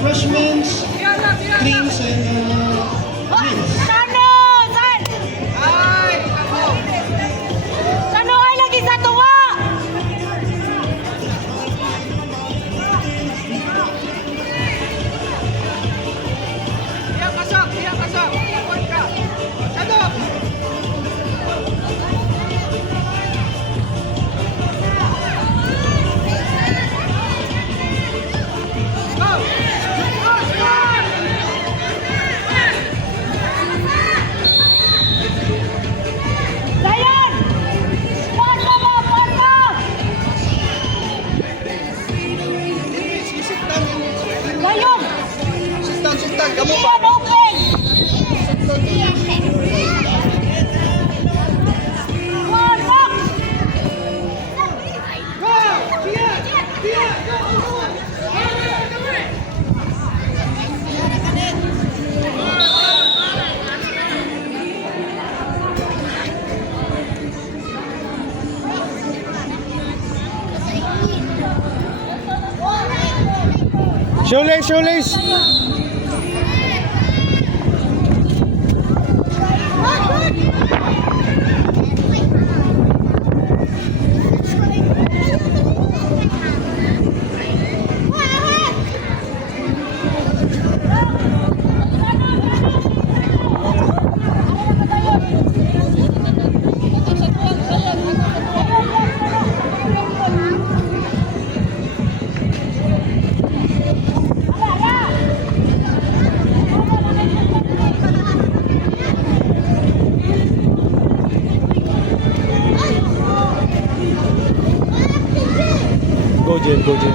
refreshments, drinks, and meals. Sano? San? Sano ay lagi sa tuwa? Iya pasok. Ikot ka. Sado. Dayan! Porta mo! Porta! Dayong! Sultan, kamu pa. Iyan, open! Porta! Shoelace, shoelace. Go Jen, go Jen.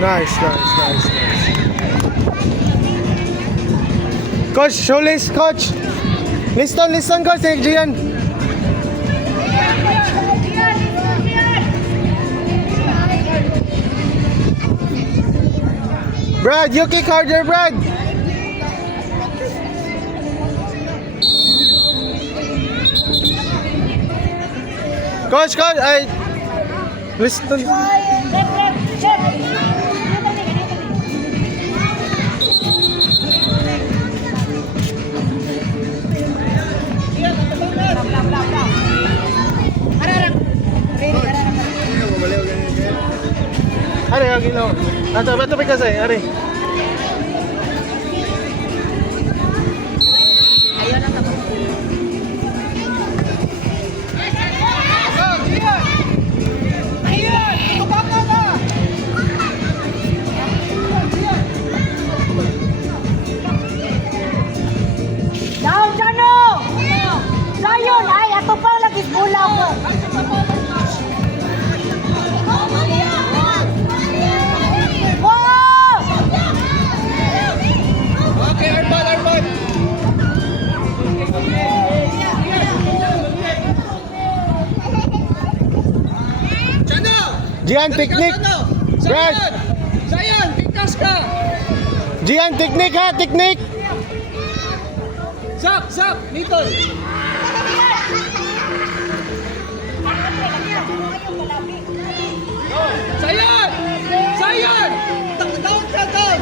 Nice. Coach, shoelace, coach. Listen, coach. Take Gian. Brad, you kick harder, Brad. Coach, listen. Are, ginaw. Bato pa kasi, are. Down, Sano! Dayon! Ay, ato pa lagi ulam ko. Wow! Okay, Arman. Sano? Gian, technique. Brad. Sayan, pikas ka. Gian, technique ha, technique. Zap, Nitol. Sayan! Down ka, down.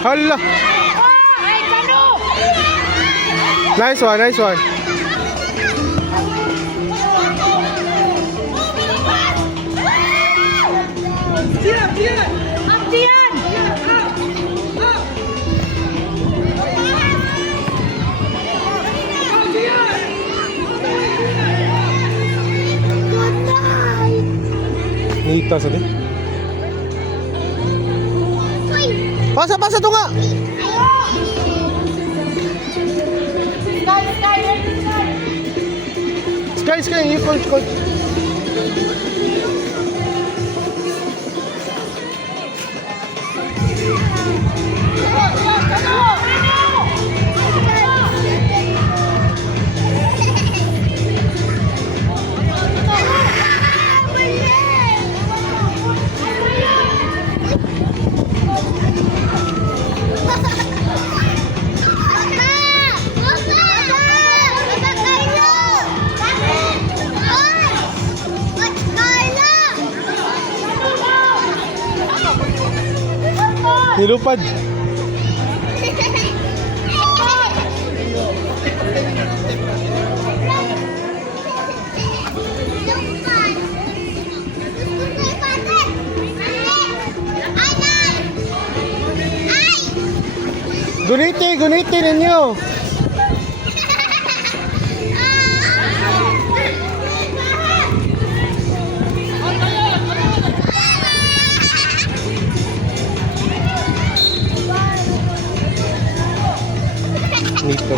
Hala. Ay, Sano! Nice one. Diyan. Abdian! Nita sa din. Pasa to nga. Sky, you coach. Let's go! Nilupad. Guniti ninyo. Nito.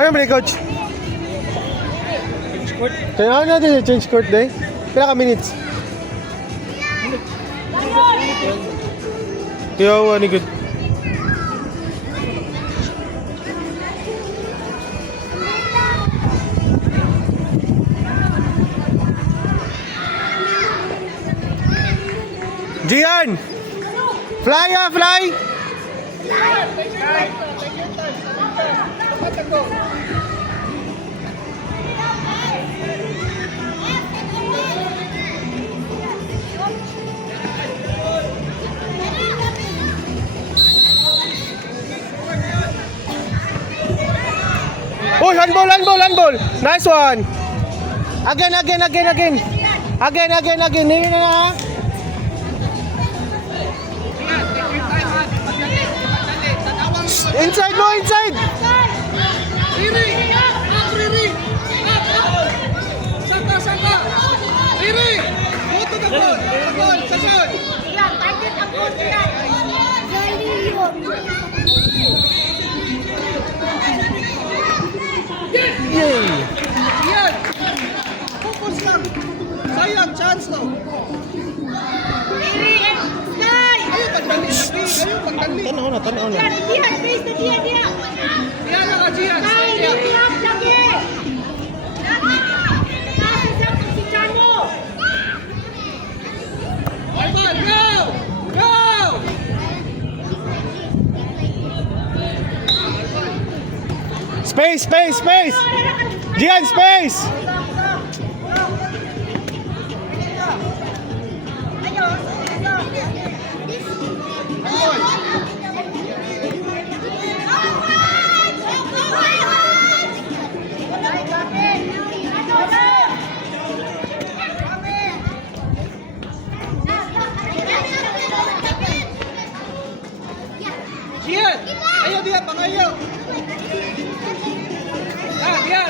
Ano ba coach? Kaya natin yung change court day. Pila ka minutes? Kaya ni good. Gian! Fly fly! Oh, handball! Nice one! Again! Hindi na. Inside mo! Riri! Riri! Saka! Riri! Go to the ball! Sasyon! Yan, target ang goal nila. Yan! Focus lang! Sayang, chance to! Riri and Sky! Ayun, pagdali! Tanaw na. Yan, Dian, face to Dian. Yan lang ka, Gian! Sky, Riri up lagi! Nakasasap ko si Chano! Alban, go! Space! Gian, space! Gian! Ayaw dia, pangayaw! Dia!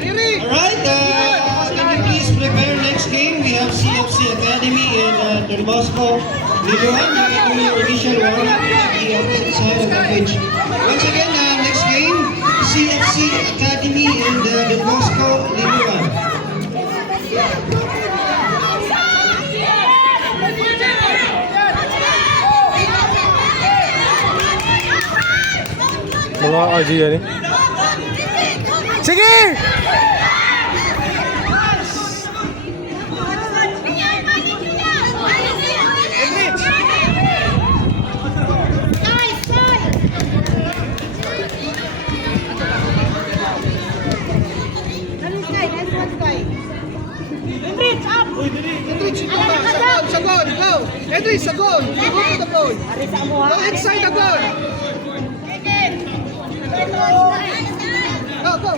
Riri! Alright, can you please prepare next game? We have CFC Academy in Don Bosco. Liluan, you can do your initial warm-up at the opposite side of the pitch. Once again, next game, CFC Academy in Don Bosco, Liluan. Mga aji yan eh. Sige! Sa goal, go! Edwin, sa goal! Go to the goal! Go inside the goal! Go, go!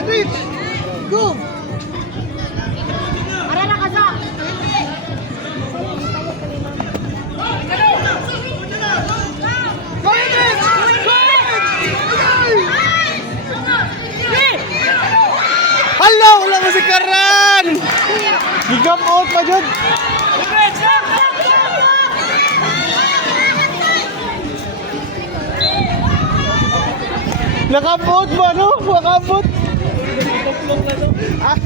Edwin! Go! Ara na kasa. Go, Edwin! Go, Hala! Wala mo si Karan! Gigam out pa dyan! Nakabot ba no? Nakabot! Ah!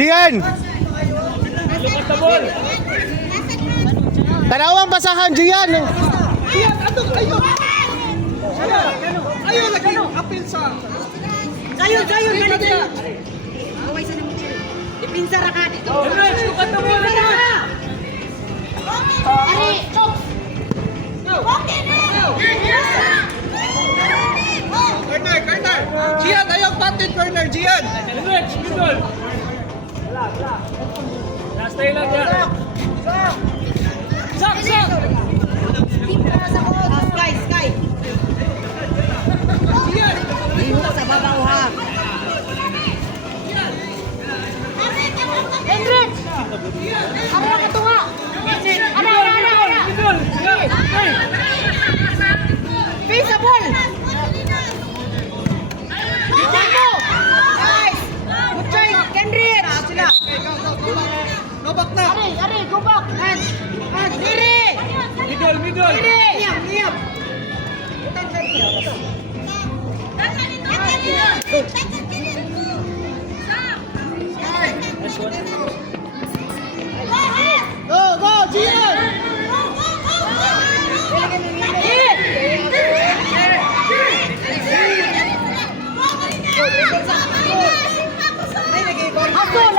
Gian! Tanawang basahan, Gian! Iyan, ato kayo! Ayaw lagi apil sa... Sayon, ganito. Away sa namin siya. Ipinsa ra ka dito. Ipinsa ra! Ari, chok! Corner! Gian, ayaw patin corner, Gian! Stay lang yan. Sak! Sky! Gian! Dito sa babaw ha. Hendrix! Ara ka tunga! Ara! Face a ball! Jumbo! Nice! Good try, Hendrix! Go back na! Ari, go back! And, Riri! Middle! Niyap! Go, Gian! Hasul!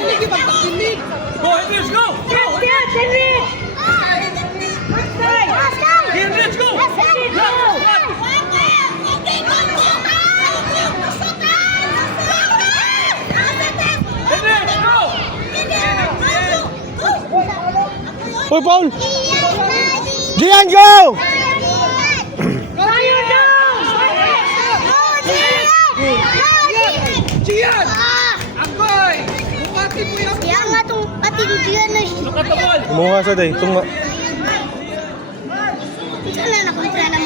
Hindi ba pakinig? Go, Hendrix, go! Hendrix! Hendrix, go! Hendrix, go! Uy, Paul! Gian, go! Gian! Akoy! Bukati mo yung... Kaya nga itong patindihan na siya. Look at the ball! Umuha sa day. Tunga. Saan na nakontra na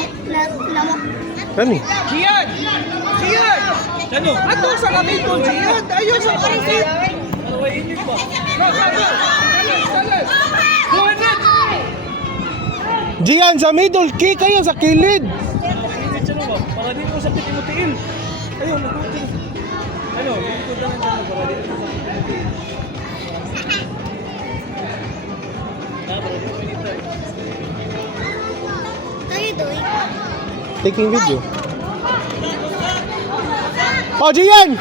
Kani? Gian! Sano? Ato sa kami ko, Gian! Ayaw sa kami! Ano ba init ba? Salas! Go, Hendrix! Gian, sa middle. Kick kayo sa kilid. Init siya ba? Para dito sa pitimutiil. Ayun, mag-uti. Ano? Dito lang siya para dito sa pitimutiil. Taking video. Oh, Gian!